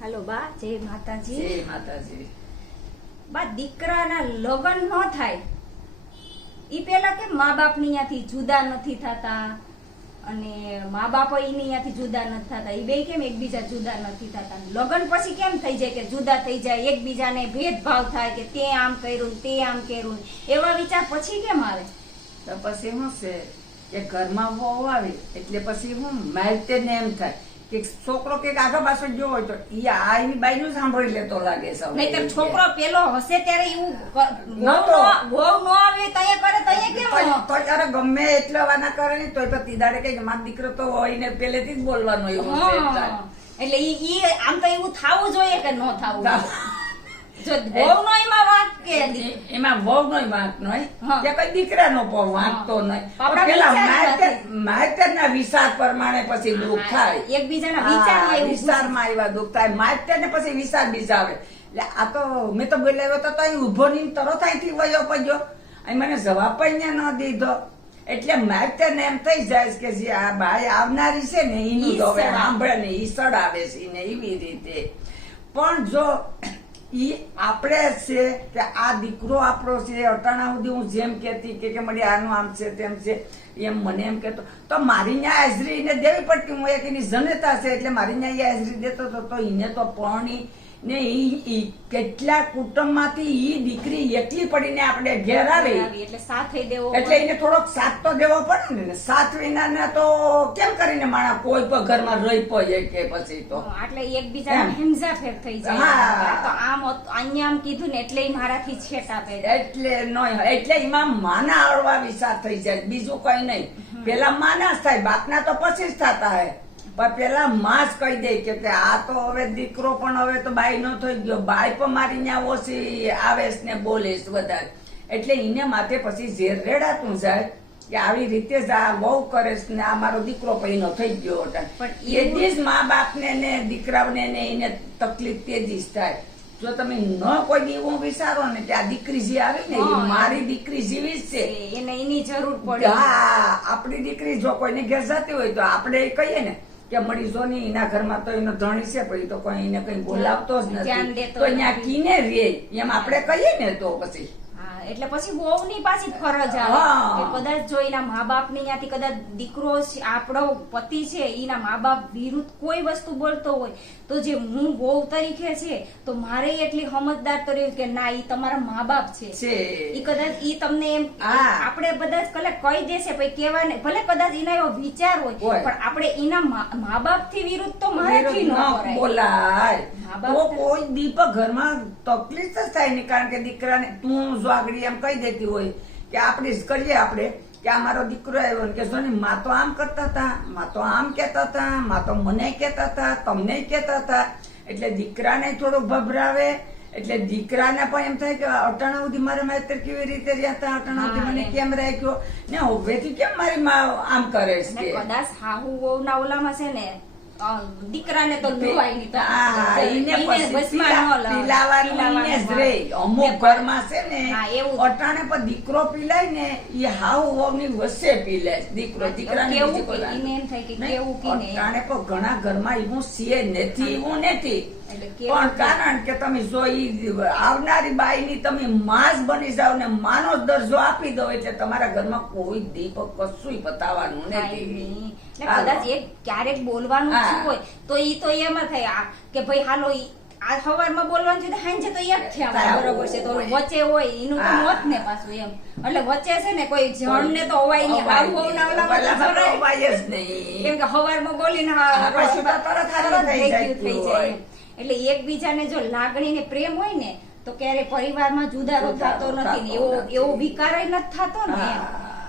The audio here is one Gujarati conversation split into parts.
હાલો બા જય માતાજી. જય માતાજી. બા દીકરાના લગ્ન ન થાય. ઈ પેલા કે મા બાપની ત્યાંથી જુદા નથી થતા? અને મા બાપ એની ત્યાંથી જુદા નથી થતા. ઈ બે કેમ એકબીજા જુદા નથી થતા? લગ્ન પછી કેમ થઈ જાય કે જુદા થઈ જાય એકબીજાને ભેદભાવ થાય કે તે આમ કર્યું તે આમ કર્યું? એવા વિચાર પછી કેમ આવે? તો પછી શું છે? કે ઘરમાં વહુ આવે એટલે પછી હું માહિતે ને એમ થાય. કે છોકરો કે આગળ પાછળ જો હોય તો ઈ આ એની બાઈ નું સાંભળી લેતો લાગે સૌ નહીતર છોકરો પેલો હશે ત્યારે એવું નતો. ગોવ નો- આવે તૈયાર કરે તૈયાર કેમ તો ત્યારે ગમે એટલા વાના કરે ને તોય તો દારે કે મારો દીકરો તો હોય ને પેલેથી જ બોલવાનો એવું છે એટલે. ઈ આમ તો એવું થાવું જોઈએ કે ન થાવું. જો વહુ એમાં વાંક કે એમાં વહુ વાંક નહીં હા. કે કઈ દીકરાનો પણ વાંક તો નહીં આપણા પણ પેલા વિચાર માહિતે વિચાર પ્રમાણે પછી દુઃખ થાય. એકબીજાના હા, વિચારમાં એવું દુઃખ થાય. માહિતી પછી વિચાર બીજા આવે એટલે આ તો મેં તો બોલાવ્યો તો અહીં ઊભો નહીં તરત અહીંથી વયો પડ્યો. અહીં મને જવાબ પણ ન દીધો. એટલે માહિતી ને એમ થઈ જાય કે જે આ ભાઈ આવનારી છે ને એનું હવે સાંભળે ને ઈ સડાવે છે ને એવી રીતે. પણ જો ઈ આપણે છે કે આ દીકરો આપણો છે, અટાણા સુધી હું જેમ કહેતી કે કે મારી આનું આમ છે, તેમ છે, એમ મને એમ કહેતો. તો મારી ન્યા હાજરી એને દેવી પડતી. હું એક એની જનતા છે, એટલે મારી ન્યા હાજરી દેતો તો એને તો પરણી ને ઈ કેટલા કુટુંબમાંથી ઈ દીકરી એકલી પડીને આપણે ઘેર આવી. એટલે સાથ દેવો એટલે એને થોડોક સાથ તો દેવો પડે ને સાથ વિના તો કેમ કરીને માણા કોઈ પણ ઘરમાં રહી પડે કે પછી તો? એટલે એકબીજા હિંસા ફેર થઈ જાય. હા. તો આમ અહીંયા આમ કીધું ને એટલે મારાથી છેટ આપે. એટલે નોય એટલે એમાં માના અળવા વિચાર થઈ જાય. બીજું કઈ નહીં. પેલા માના થાય. બાપના તો પછી જ થતા હે પણ પેલા માં જ કહી દે કે આ તો હવે દીકરો પણ હવે તો બાઈ નો થઈ ગયો. બાઈ પણ મારી ત્યાં ઓછી આવેશ ને બોલેશ વધારે એટલે એને માથે પછી ઝેર રેડાતું જાય કે આવી રીતે જ આ બહુ કરે છે ને આ મારો દીકરો પૈનો થઈ ગયો. પણ એ જ મા બાપને ને દીકરાઓને ને એને તકલીફ તેજી જ થાય. જો તમે ન કોઈ દી એવું વિચારો ને કે આ દીકરી જે આવી ને એ મારી દીકરી જેવી જ છે. એને એની જરૂર પડે. હા આપણી દીકરી જો કોઈને ઘેર જતી હોય તો આપણે એ કહીએ ને કે મરીઝો ની એના ઘરમાં તો એનો ધણી છે પણ એ તો કોઈ એને કઈ બોલાવતો જ નથી. તો અહીંયા કીને રે એમ આપણે કહીએ ને તો પછી. એટલે પછી વહુની પાછી ફરજ આવે. કે કદાચ જો એના મા બાપની ત્યાંથી કદાચ દીકરો આપણો પતિ છે એના મા બાપ વિરુદ્ધ કોઈ વસ્તુ બોલતો હોય તો જે હું વહુ તરીકે છે તો મારે એટલી સમજદાર તો રહ્યું કે ના એ તમારા મા બાપ છે. એ ઈ કદાચ એ તમને એમ આપણે બધા કલે કહી દેશે ભાઈ કેવા ને ભલે કદાચ એના એવો વિચાર હોય. પણ આપણે એના મા બાપથી વિરુદ્ધ તો મારાથી ન બોલાય. તો કોઈ દીપ ઘરમાં તકલીફ જ થાય ને કારણ કે દીકરાને તું આગળ એમ કહી દેતી હોય કે આપણે કરીએ આપણે કે આ મારો દીકરો આવ્યો ને કે સોની ને માં તો આમ કરતા હતા માં તો આમ કહેતા હતા માં તો મને કહેતા હતા તમને કહેતા હતા. એટલે દીકરાને થોડુંક ભભરાવે એટલે દીકરાને પણ એમ થાય કે અટાણા સુધી મારે માત્ર કેવી રીતે રહ્યા હતા અટાણા સુધી મને કેમ રાખ્યો? ને હવેથી કેમ મારી માં આમ કરે છે ને? કદાચ હાહુ વહુના ઓલામાં છે ને દીકરાને તો પીલા-. અમુક ઘરમાં છે ને એવું. અટાણે પણ દીકરો પીલાય ને એ હાવ વહુની વસે પીલાય દીકરો દીકરા દીકરાને કેવું એમ થાય કે કેવું અટાણે ઘણા ઘરમાં એવું સીએ નથી એવું નથી. પણ કારણ કે તમે જો આવનારી બાઈની તમે માસ બની જાવ ને માનો દરજ્જો આપી દો એટલે તમારા ઘરમાં કોઈ દીપક કશું બતાવવાનું નથી. કદાચ એક ક્યારેક બોલવાનું હોય તો ઈ તો એમ થાય. કે ભાઈ હાલો આ સવારમાં બોલવાનું છે તો હાંજે તો એક થયા બરોબર છે. તો વચ્ચે હોય એનું તો મોત ને પાછું એમ. એટલે વચ્ચે છે ને કોઈ જણ ને તો અવાય નહીં. અવાય બહુ ના નહીં. કેમ કે હવારમાં બોલીને તરત થઈ જાય. એટલે એકબીજાને જો લાગણી ને પ્રેમ હોય ને તો ક્યારે પરિવારમાં જુદારો થતો નથી ને એવો એવો વિકારય નથી થતો ને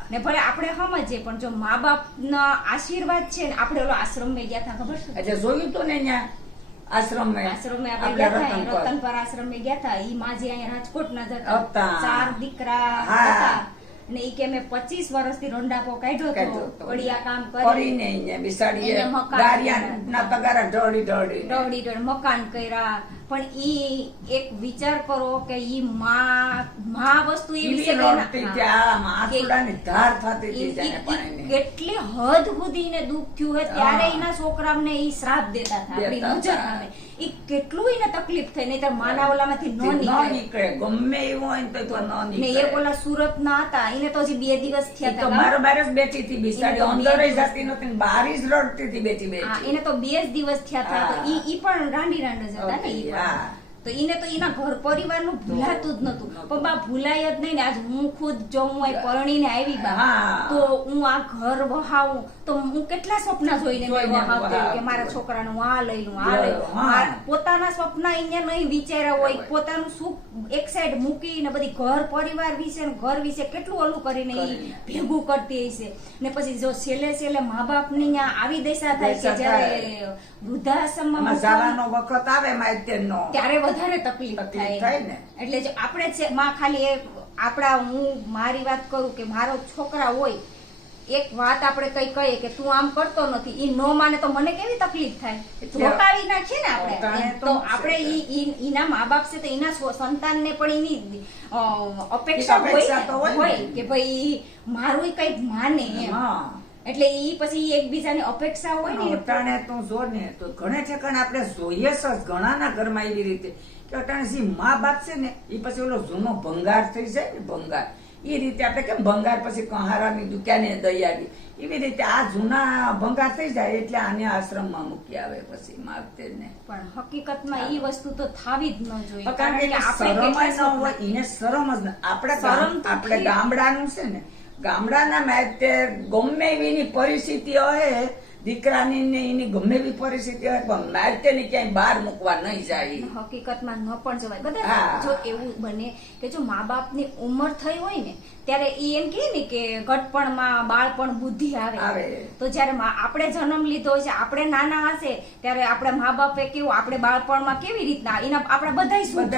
ને ભલે આપણે સમજીએ પણ જો મા બાપ ના આશીર્વાદ છે ને આપણે ઓલો આશ્રમમાં ગયા હતા ખબર છે? એટલે જોયું તો ને અહીંયા આશ્રમ આશ્રમમાં આપણે ગયા હતા રતનપર. આશ્રમમાં ગયા હતા ઈ માજી અહીંયા રાજકોટ ના. હતા. ચાર દીકરા હતા. ને ઈ કે મેં પચીસ વર્ષથી રોંડાપો કાઢ્યો હતો કડિયા કામ કરીને અહીંયા બિસાડીએ ગારિયાના તગારા ઢળી ઢળી દોડી દોડી મકાન કર્યા. પણ ઈ એક વિચાર કરો કે ઈ માં માં વસ્તુ એવી છે. કેટલી હદ સુધી ને દુઃખ થયું હોય ત્યારે એના છોકરાને ઈ શ્રાપ દેતા હતા આપણી નજર આવે ઈ કેટલું એને તકલીફ થઈ નહીં માના ઓલામાંથી ન નીકળે. ગમે એવું હોય ને તો ન નીકળે એ નીકળે. ઓલા સુરત ના હતા એને તો હજી બે દિવસ થયા હતા મારો બાર જ બેઠી હતી બિસાડી અંદર દિવસ- જતી નહોતી ને જ રડતી હતી બેઠી બેઠી. એને તો બે જ દિવસ થયા હતા તો. ઈ ઈ પણ રાંડી રાંડ જ હતા ને ઈ ઓકે, પણ. હા. તો એને તો એના ઘર પરિવારનું ભૂલાતું જ નતું. પણ બા ભૂલાય જ નહીં ને આજ હું ખુદ જો હું અહીં પરણીને આવી બા તો હું આ ઘર વહાવું. તો હું કેટલા સપના જોઈને વહાવતી કે મારા. છોકરાનું આ લઈ લઉં આ લઈ લઉં. પોતાના સપના અહીંયા નહીં વિચાર્યા હોય. પોતાનું સુખ એક સાઈડ મૂકીને બધી ઘર પરિવાર વિશે ઘર વિશે કેટલું ઓલું કરીને એ ભેગું કરતી હશે. ને પછી જો છેલ્લે છેલ્લે મા બાપની અહીંયા આવી દશા થાય કે જયારે વૃદ્ધાશ્રમ વૃદ્ધાશ્રમમાં જવાનો વખત આવે. ત્યારે વધારે તકલીફ થાય ને. એટલે જો આપણે છે માં ખાલી આપણા હું મારી વાત કરું કે મારો છોકરા હોય એક વાત આપણે કઈ કહીએ કે તું આમ કરતો નથી ઈ નો માને તો મને કેવી તકલીફ થાય? રોકાવી નાખીએ ને આપણે. તો આપણે ઈ ઈના મા બાપ છે તો એના સંતાનને પણ એની અપેક્ષા હોય કે ભાઈ મારું કંઈક માને એમ. એટલે ઈ પછી એકબીજાની અપેક્ષા હોય ને અટાણે તું જો ને તો ઘણે ઠેકાણે આપણે જોઈએ જ ઘણાના ઘરમાં એવી રીતે કે અટાણે જે મા બાપ છે ને એ પછી ઓલો જૂનો ભંગાર થઈ જાય ને ભંગાર. એ રીતે આપણે કેમ ભંગાર પછી કહારાની દુકાને દઈ આવી એવી રીતે આ જૂના ભંગાર થઈ જાય એટલે આને આશ્રમમાં મૂકી આવે પછી માવતરને પણ હકીકતમાં ઈ વસ્તુ તો થાવી જ ન જોઈએ કારણ કે શરમ જ ન હોય એને શરમ જ ન આપણે શરમ આપણે. ગામડાનું છે ને ગામડાના ગમે એવી પરિસ્થિતિ હોય દીકરાની ને એની ગમે એવી પરિસ્થિતિ હોય પણ માતે ને ક્યાંય બહાર મૂકવા નહીં જાય. હકીકતમાં ન પણ જવાય. બધા જો એવું બને કે જો મા બાપની ઉંમર થઈ હોય ને ત્યારે ઈ એમ કહે ને કે ઘટપણમાં બાળપણ બુદ્ધિ આવે. તો જ્યારે આપણે જન્મ લીધો છે આપણે નાના હશે ત્યારે આપણે મા બાપે કેવું આપણે બાળપણમાં કેવી રીતના એના આપણા બધા સુખ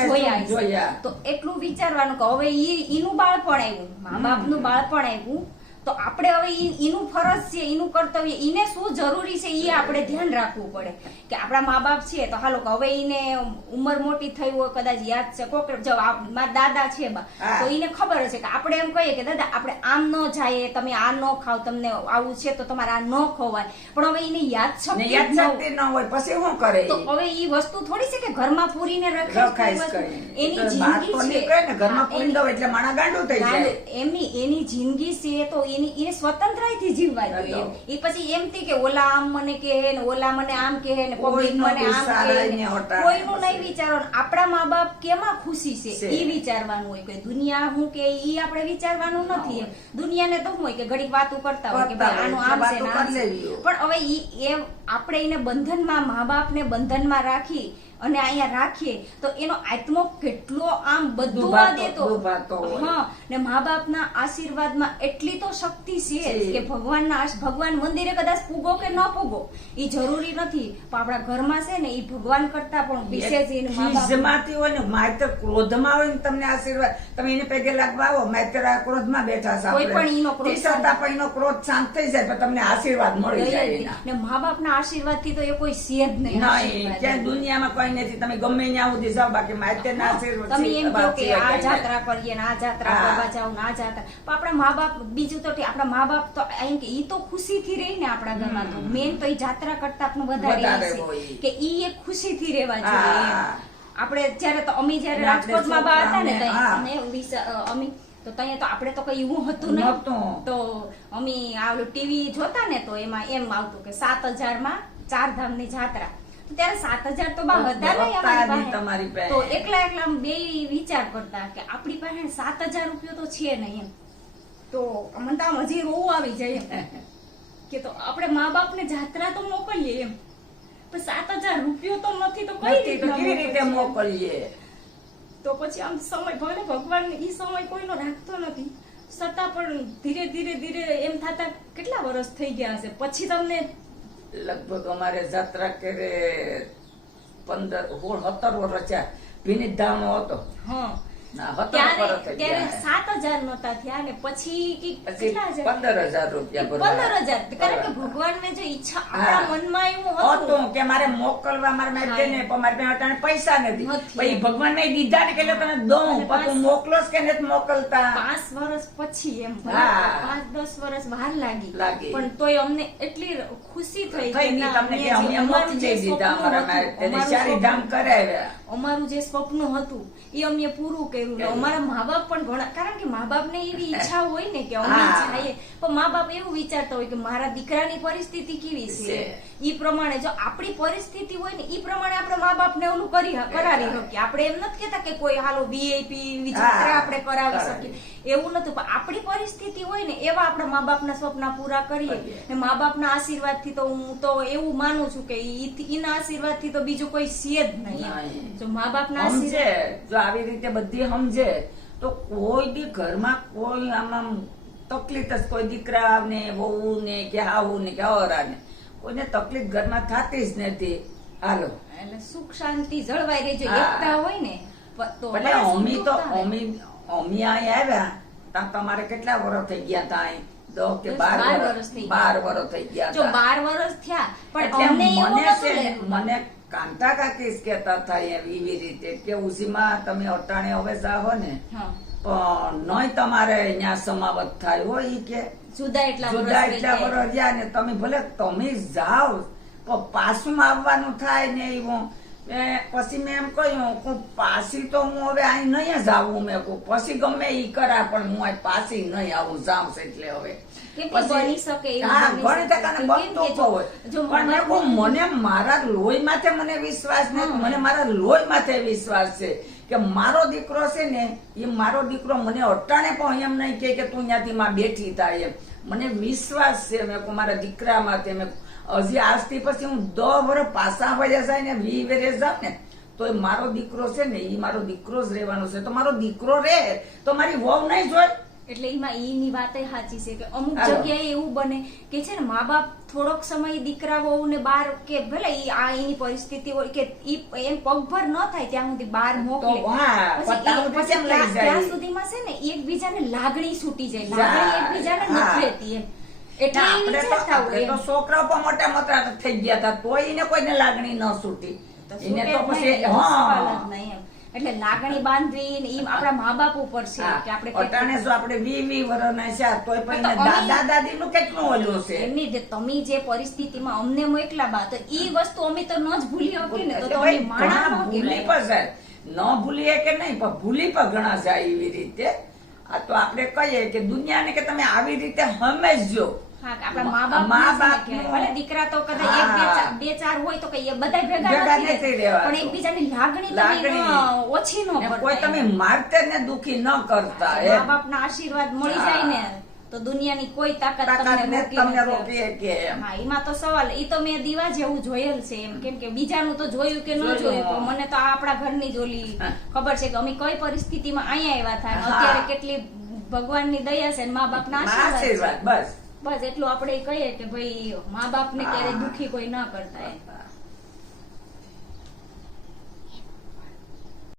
જોયા. તો એટલું વિચારવાનું કે હવે ઈ ઈનું બાળપણ આવ્યું. મા બાપનું બાળપણ આવ્યું. તો આપણે હવે એનું ફરજ છે એનું કર્તવ્ય એને શું જરૂરી છે એ આપણે ધ્યાન રાખવું પડે. કે આપણા મા બાપ છે તો હાલો કે હવે એને ઉંમર મોટી થઈ હોય કદાચ યાદ છે કોક જો મારા દાદા છે બા તો એને ખબર હશે કે આપણે એમ કહીએ કે દાદા આપણે આમ ન જાઈએ તમે આ ન ખાવ તમને આવું છે તો તમારે આ ન ખવાય. પણ હવે એને યાદ છે શક્તિ યાદ શક્તિ ન હોય પછી શું કરે તો હવે એ વસ્તુ થોડી છે કે ઘરમાં પૂરીને રખાય એની જિંદગી છે. ઘરમાં પૂરી દો એટલે માણા ગાંડું થઈ જાય. એમની એની જિંદગી છે તો એની એને સ્વતંત્રતાથી જીવવા જોઈએ. એ પછી એમ થી કે ઓલા આમ મને કહે ને ઓલા મને આમ કહે ને પબ્લિક મને આમ કહે કોઈનું નહીં વિચારો આપણા મા બાપ કેમાં ખુશી છે. એ વિચારવાનું હોય કે દુનિયા હું કે ઈ આપણે વિચારવાનું નથી એમ. દુનિયાને તો હોય કે ઘડીક વાતો કરતા હોય કે ભાઈ આનું આમ છે. પણ હવે એ એમ આપણે એને બંધનમાં મા બાપને બંધનમાં રાખી અને અહીંયા રાખીએ તો એનો આત્મો કેટલો આમ બધું દેતો હા ને મા બાપના આશીર્વાદમાં એટલી તો શક્તિ છે. કે ભગવાનના ભગવાન મંદિરે કદાચ પૂગો કે ન પૂગો એ જરૂરી નથી. પણ આપણા ઘરમાં છે ને એ ભગવાન કરતા પણ વિશેષ એને મા બાપ ખીજમાંથી હોય ને માત્ર ક્રોધમાં હોય ને તમને આશીર્વાદ તમે એને પગે લાગવા આવો માત્ર ક્રોધમાં બેઠા છે કોઈ પણ એનો ક્રોધ પણ એનો ક્રોધ શાંત થઈ જાય પણ તમને આશીર્વાદ મળી જાય. ને મા બાપના આશીર્વાદથી તો એ કોઈ છે નહીં દુનિયામાં કોઈ નથી તમે ગમે ત્યાં સુધી જાઓ બાકી માતે ના છે તમે એમ કહો કે આ જાત્રા કરીએ ને આ જાત્રા. કરવા જાવ ને આ જાત્રા. પણ આપણા મા બાપ બીજું તો આપણા મા બાપ તો એમ કે ઈ તો ખુશીથી રહી ને આપણા ઘરમાં તો. મેન તો એ જાત્રા કરતા આપણું વધારે. કે ઈ એ ખુશીથી રહેવા જોઈએ આપણે જ્યારે તો અમે જ્યારે રાજકોટમાં બા હતા ને અને અમે તો ત્યાં તો આપણે તો કઈ એવું હતું ને તો અમે આ ટીવી જોતા ને તો એમાં એમ આવતું કે સાત હજારમાં ચાર ધામની જાત્રા. તો ત્યારે સાત હજાર તો બા હતા નહીં અમારી પાસે. તો એકલા એકલા બે વિચાર કરતા કે આપણી પાસે સાત હજાર રૂપિયો તો છે નહીં એમ. તો મને તો આમ હજી રોવું આવી જાય કે તો આપણે મા બાપને જાત્રા તો મોકલીએ એમ. પણ સાત હજાર રૂપિયો તો નથી તો કઈ રીતે મોકલીએ? મોકલીએ? તો પછી આમ સમય ભલે ભગવાન એ સમય કોઈનો રાખતો નથી. છતાં પણ ધીરે ધીરે ધીરે એમ થતા કેટલા વર્ષ થઈ ગયા હશે? પછી તમને લગભગ અમારે જાત્રા કરે પંદર સોળ સત્તર વર્ષ થયા. વિનિત ધામ હતો. હા ના, સત્તર ત્યારે વર્ષ થઈ ત્યારે ગયા. સાત હજાર નહોતા થયા ને પછી કી- પછી કેટલા હજાર? પંદર હજાર રૂપિયા પંદર હજાર. કારણ કે બરાબર. ભગવાનને જો ઈચ્છા આપણા મનમાં એવું હતું. હતું કે મારે મોકલવા મારે મેં હા. કે ને પણ મારી પાસે નથી. પછી ભગવાન ને દીધા ને કે તને દઉં પણ મોકલો કે નથી મોકલતા? પાંચ વર્ષ પછી એમ પાંચ દસ વર્ષ વાર લાગી. લાગી. પણ તોય અમને એટલી ખુશી થઈ ગઈ તમને કે અમે મોકલી દીધા અમારા હતું, તેને અમારું ચારી સપનું- ધામ કરાવ્યા. અમારું જે સ્વપ્ન હતું એ અમે પૂરું કર્યું ને અમારા મા બાપ પણ ઘણા કારણ કે મા બાપ ને એવી ઈચ્છા હોય ને કે અમે જઈએ. પણ મા બાપ એવું વિચારતા હોય કે મારા દીકરાની પરિસ્થિતિ કેવી છે? એ ઈ પ્રમાણે જો આપણી પરિસ્થિતિ હોય ને ઈ પ્રમાણે આપણે મા બાપ ને ઓલું કરી કરાવી શકીએ. આપણે એમ નથી કેતા કે કોઈ હાલો વીઆઈપી વિચાર આપણે કરાવી. શકીએ. એવું નતું પણ આપણી પરિસ્થિતિ હોય ને એવા આપણા મા બાપના સ્વપ્ન પૂરા કરીએ. ને મા બાપના આશીર્વાદથી તો હું તો એવું માનું છું કે એના આશીર્વાદથી તો બીજું કોઈ છે જ નહીં. જો મા બાપના આશીર્વાદ સમજે જો આવી રીતે બધી સમજે તો કોઈ બી ઘરમાં કોઈ આમાં તકલીફ જ કોઈ દીકરા ને વહુ ને કે આવું ને કે હવરા ને કોઈને તકલીફ ઘરમાં થતી જ નથી. હાલો. એટલે સુખ શાંતિ જળવાઈ રહે જો એકતા હોય ને તો અમી તો અમી અમી અહીં આવ્યા? ત્યાં તમારે કેટલા વર્ષ થઈ ગયા તા અહીં? દસ કે બાર વર્ષ બાર વર્ષ થઈ ગયા જો. બાર વર્ષ થયા પણ એવું મને નતું છે ને, લાગ્યું. મને કાંતા કાકી કહેતા થાય એમ એવી રીતે કે ઉસીમાં તમે અટાણે હવે જાઓ ને. પણ નોય તમારે અહીંયા સમાવત થાય હોય ઈ કે. જુદા એટલા જુદા એટલા વર્ષ ગયા ને તમે ભલે તમે જાઓ પણ પાછું આવવાનું થાય ને એવું. પછી મેં એમ કહ્યું કે પાછી તો હું હવે અહીં નહીં જ આવું મેં કહું પછી ગમે એ કરાય પણ હું અહીં પાછી નહીં આવું જાઉં છું એટલે હવે. મને મારા લોહી માથે મને વિશ્વાસ નથી મને મારા લોહી માથે વિશ્વાસ છે કે મારો દીકરો છે ને એ મારો દીકરો મને અટાણે પણ એમ નહીં કે તું ત્યાંથી માં બેઠી થાય એમ. મને વિશ્વાસ છે મેં મારા દીકરા માથે મેં હજી આજથી પછી હું દસ વર્ષ પાછા વયા જાય ને વી વેરે જાઉં ને તો એ મારો દીકરો છે ને એ મારો દીકરો જ રહેવાનો છે. તો મારો દીકરો રે તો મારી વહુ નહીં જોઈ એટલે એમાં એની વાત સાચી છે કે અમુક જગ્યાએ એવું બને કે છે ને મા બાપ થોડોક સમય દીકરા વહુને બહાર કે ભલે ઈ આ એની પરિસ્થિતિ હોય કે ઈ એમ પગભર ન થાય ત્યાં સુધી બહાર મોકલે. ત્યાં- સુધીમાં છે ને એકબીજાને લાગણી છૂટી જાય. જાય. લાગણી એકબીજાને નથી રહેતી એમ. એટલે આપણે તો આપણે તો છોકરાઓ પણ મોટા મોટા થઈ ગયા હતા. તોય એને કોઈને લાગણી ન છૂટી. એને તો પછી જ હા એટલે લાગણી બાંધવી ને એમ આપણા મા બાપ ઉપર છે કે આપણે અટાણે જો આપણે વી વી વરના છે તોય પણ દાદા દાદી નું કેટલું ઓલું છે? એમની જે તમે જે પરિસ્થિતિમાં અમને મોકલા બા તો ઈ વસ્તુ અમે તો ન જ ભૂલી શકીએ ને તો એટલે તો માણા ભૂલી. પણ જાય. ન ભૂલીએ કે નહીં પણ ભૂલી પણ ઘણા જાય એવી રીતે. આ તો આપણે કહીએ કે દુનિયાને કે તમે આવી રીતે સમજજો હા કે આપણા મા બાપ મા ને છે ને બાપનું- કે ભલે દીકરા તો કદાચ બે ચાર- હોય તો કઈ બધા ભેગા. પણ એકબીજાની લાગણી. ઓછી ન કોઈ તમે મારતે ને દુખી ન કરતા મા એમ. બાપના આશીર્વાદ મળી જાય ને તો દુનિયાની કોઈ તાકાત તમને રોકી કે એમાં. તો સવાલ ઈ તો મેં દીવા જેવું જોયેલ છે એમ. કેમ કે બીજાનું તો જોયું કે ન જોયું. પણ મને તો આ આપણા ઘરની જોલી ખબર છે કે અમે કઈ પરિસ્થિતિમાં અહીંયા આવ્યા થાય અત્યારે કેટલી ભગવાનની દયા છે મા બાપના ના આશીર્વાદ છે. બસ. બસ એટલું આપણે કહીએ કે ભાઈ મા બાપને ક્યારેય દુખી કોઈ ન કરતા એમ.